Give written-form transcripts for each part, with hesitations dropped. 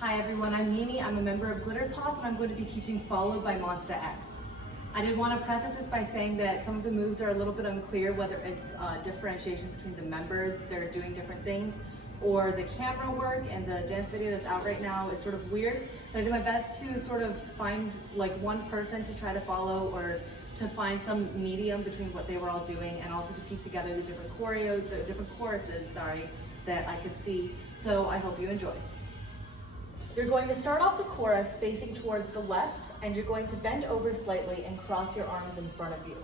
Hi everyone, I'm Mimi. I'm a member of Glitter Paws and I'm going to be teaching followed by MONSTA-X. I did want to preface this by saying that some of the moves are a little bit unclear, whether it's differentiation between the members that are doing different things, or the camera work and the dance video that's out right now is sort of weird. And I did my best to sort of find like one person to try to follow, or to find some medium between what they were all doing, and also to piece together the different choreos, the different choruses, that I could see. So I hope you enjoy. You're going to start off the chorus facing towards the left, and you're going to bend over slightly and cross your arms in front of you.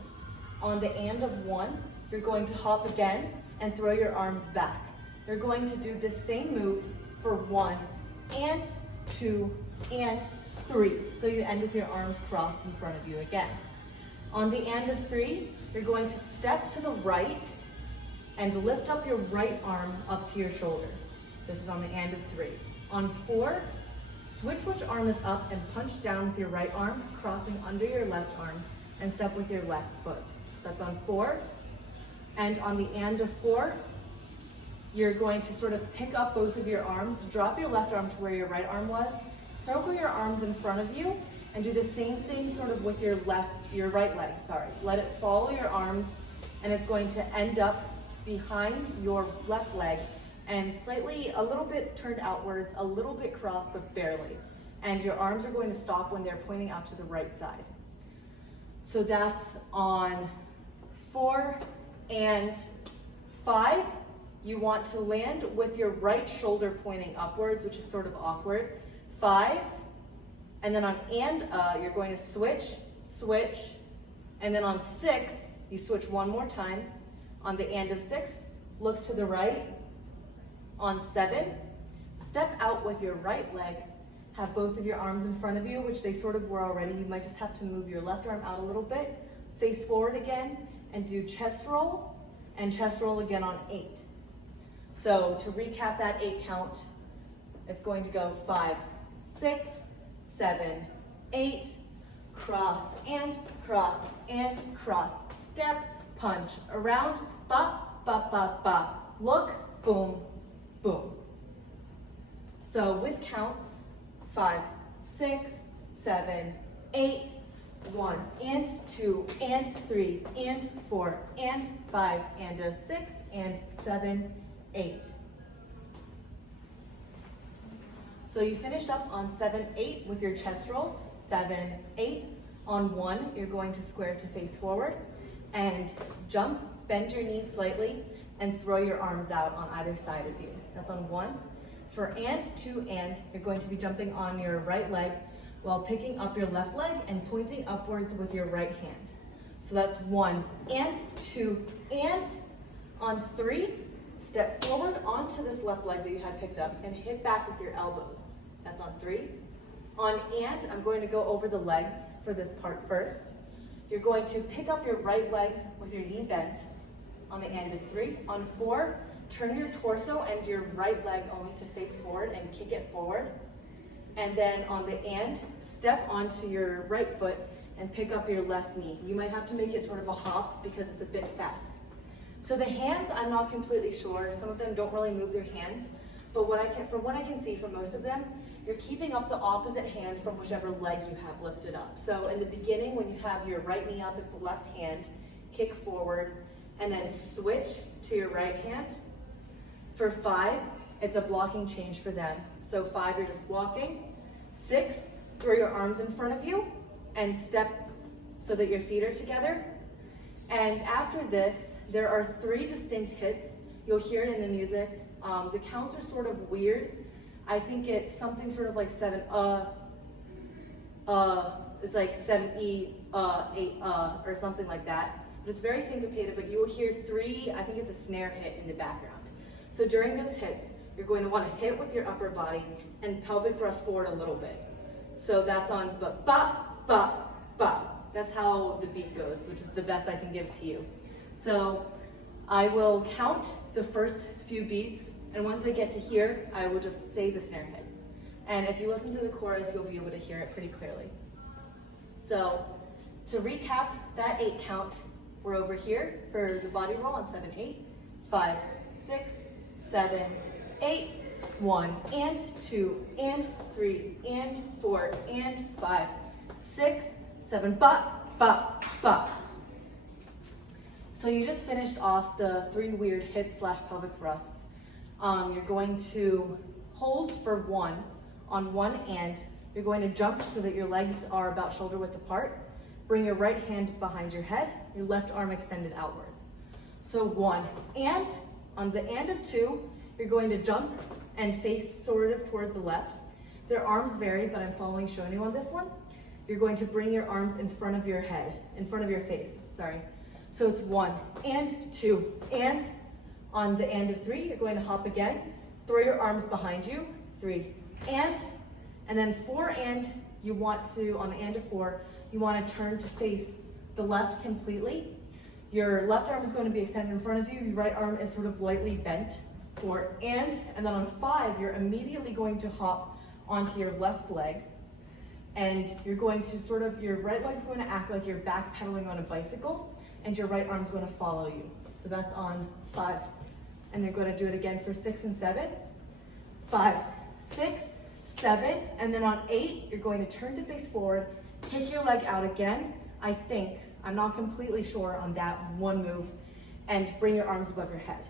On the and of one, you're going to hop again and throw your arms back. You're going to do the same move for 1 and 2 and 3. So you end with your arms crossed in front of you again. On the and of 3, you're going to step to the right and lift up your right arm up to your shoulder. This is on the and of 3. On 4, switch which arm is up and punch down with your right arm, crossing under your left arm, and step with your left foot. So that's on 4. And on the and of 4, you're going to sort of pick up both of your arms, drop your left arm to where your right arm was, circle your arms in front of you, and do the same thing sort of with your right leg, Let it follow your arms, and it's going to end up behind your left leg, and slightly, a little bit turned outwards, a little bit crossed, but barely. And your arms are going to stop when they're pointing out to the right side. So that's on 4 and 5. You want to land with your right shoulder pointing upwards, which is sort of awkward. 5, and then on and you're going to switch, switch, and then on 6, you switch one more time. On the and of 6, look to the right. On 7, step out with your right leg, have both of your arms in front of you, which they sort of were already. You might just have to move your left arm out a little bit, face forward again, and do chest roll, and chest roll again on 8. So to recap that 8 count, it's going to go 5, 6, 7, 8, cross, and step, punch, around, ba, ba, ba, ba, look, boom, boom. So with counts, 5, 6, 7, 8, 1 and 2 and 3 and 4 and 5 and a 6 and 7, 8. So you finished up on 7, 8 with your chest rolls. 7, 8. On 1, you're going to square to face forward and jump, bend your knees slightly, and throw your arms out on either side of you. That's on 1. For and 2 and, you're going to be jumping on your right leg while picking up your left leg and pointing upwards with your right hand. So that's 1 and 2 and. On 3, step forward onto this left leg that you had picked up and hit back with your elbows. That's on 3. On and, I'm going to go over the legs for this part first. You're going to pick up your right leg with your knee bent on the and of 3. On 4, turn your torso and your right leg only to face forward and kick it forward. And then on the and, step onto your right foot and pick up your left knee. You might have to make it sort of a hop because it's a bit fast. So the hands, I'm not completely sure. Some of them don't really move their hands, but from what I can see from most of them, you're keeping up the opposite hand from whichever leg you have lifted up. So in the beginning, when you have your right knee up, it's the left hand, kick forward, and then switch to your right hand. For 5, it's a blocking change for them. So 5, you're just blocking. 6, throw your arms in front of you and step so that your feet are together. And after this, there are 3 distinct hits. You'll hear it in the music. The counts are sort of weird. I think it's something sort of like 7, it's like 7, 8, or something like that. But it's very syncopated, but you will hear 3, I think it's a snare hit in the background. So during those hits, you're going to want to hit with your upper body and pelvic thrust forward a little bit. So that's on ba, ba, ba, ba. That's how the beat goes, which is the best I can give to you. So I will count the first few beats, and once I get to here, I will just say the snare hits. And if you listen to the chorus, you'll be able to hear it pretty clearly. So to recap that 8 count, we're over here for the body roll on 7, 8, 5, 6, 7, 8, 1 and 2 and 3 and 4 and 5, 6, 7, ba, ba, ba. So you just finished off the 3 weird hits / pelvic thrusts. You're going to hold for 1 on one and. You're going to jump so that your legs are about shoulder width apart. Bring your right hand behind your head, your left arm extended outwards. So 1 and. On the and of 2, you're going to jump and face sort of toward the left. Their arms vary, but I'm following showing you on this one. You're going to bring your arms in front of your head, in front of your face, sorry. So it's 1 and 2 and. On the and of 3, you're going to hop again. Throw your arms behind you, 3 and then 4 and. You want to, on the and of 4, you want to turn to face the left completely. Your left arm is going to be extended in front of you. Your right arm is sort of lightly bent. 4 and then on 5, you're immediately going to hop onto your left leg. And you're going to sort of, your right leg's going to act like you're backpedaling on a bicycle, and your right arm's going to follow you. So that's on 5. And they're going to do it again for 6 and 7. 5, 6, 7, and then on 8, you're going to turn to face forward, kick your leg out again, I think, I'm not completely sure on that one move, and bring your arms above your head.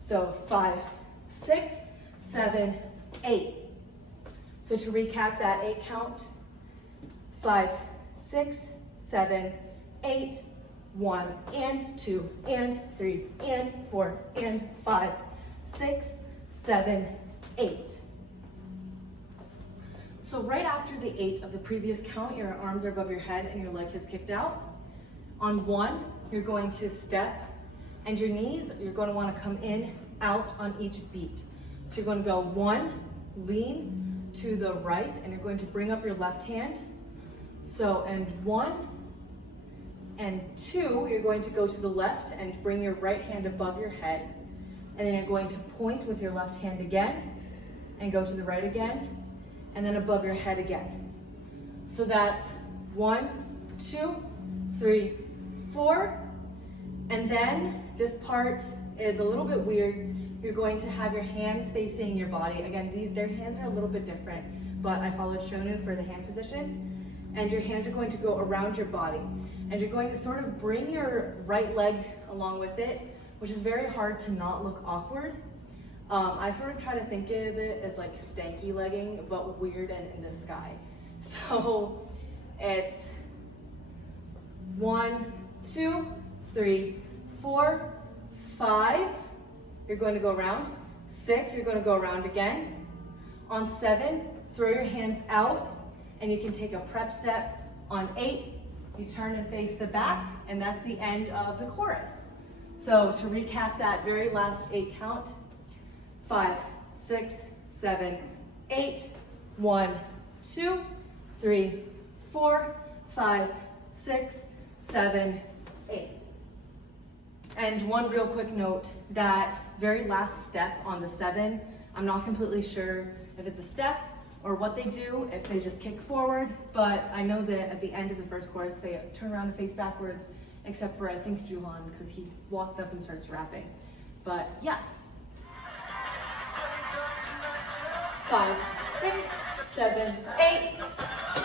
So 5, 6, 7, 8. So to recap that 8 count, 5, 6, 7, 8, 1 and 2 and 3 and 4 and 5, 6, 7, 8. So right after the 8 of the previous count, your arms are above your head and your leg has kicked out. On 1, you're going to step, and your knees, you're going to want to come in, out on each beat. So you're going to go 1, lean to the right, and you're going to bring up your left hand. So, and 1 and 2, you're going to go to the left and bring your right hand above your head. And then you're going to point with your left hand again, and go to the right again, and then above your head again. So that's 1, 2, 3, 4, and then this part is a little bit weird. You're going to have your hands facing your body. Again, their hands are a little bit different, but I followed Shonu for the hand position. And your hands are going to go around your body. And you're going to sort of bring your right leg along with it, which is very hard to not look awkward. I sort of try to think of it as like stanky legging, but weird and in the sky. So it's 1, 2, 3, 4, 5. You're going to go around. 6, you're going to go around again. On 7, throw your hands out, and you can take a prep step. On 8, you turn and face the back, and that's the end of the chorus. So to recap that very last 8 count, 5, 6, 7, 8, 1, 2, 3, 4, 5, 6, 7, 8. And one real quick note, that very last step on the 7, I'm not completely sure if it's a step or what they do, if they just kick forward, but I know that at the end of the first chorus, they turn around and face backwards, except for I think Juhan, because he walks up and starts rapping. But yeah. 5, 6, 7, 8.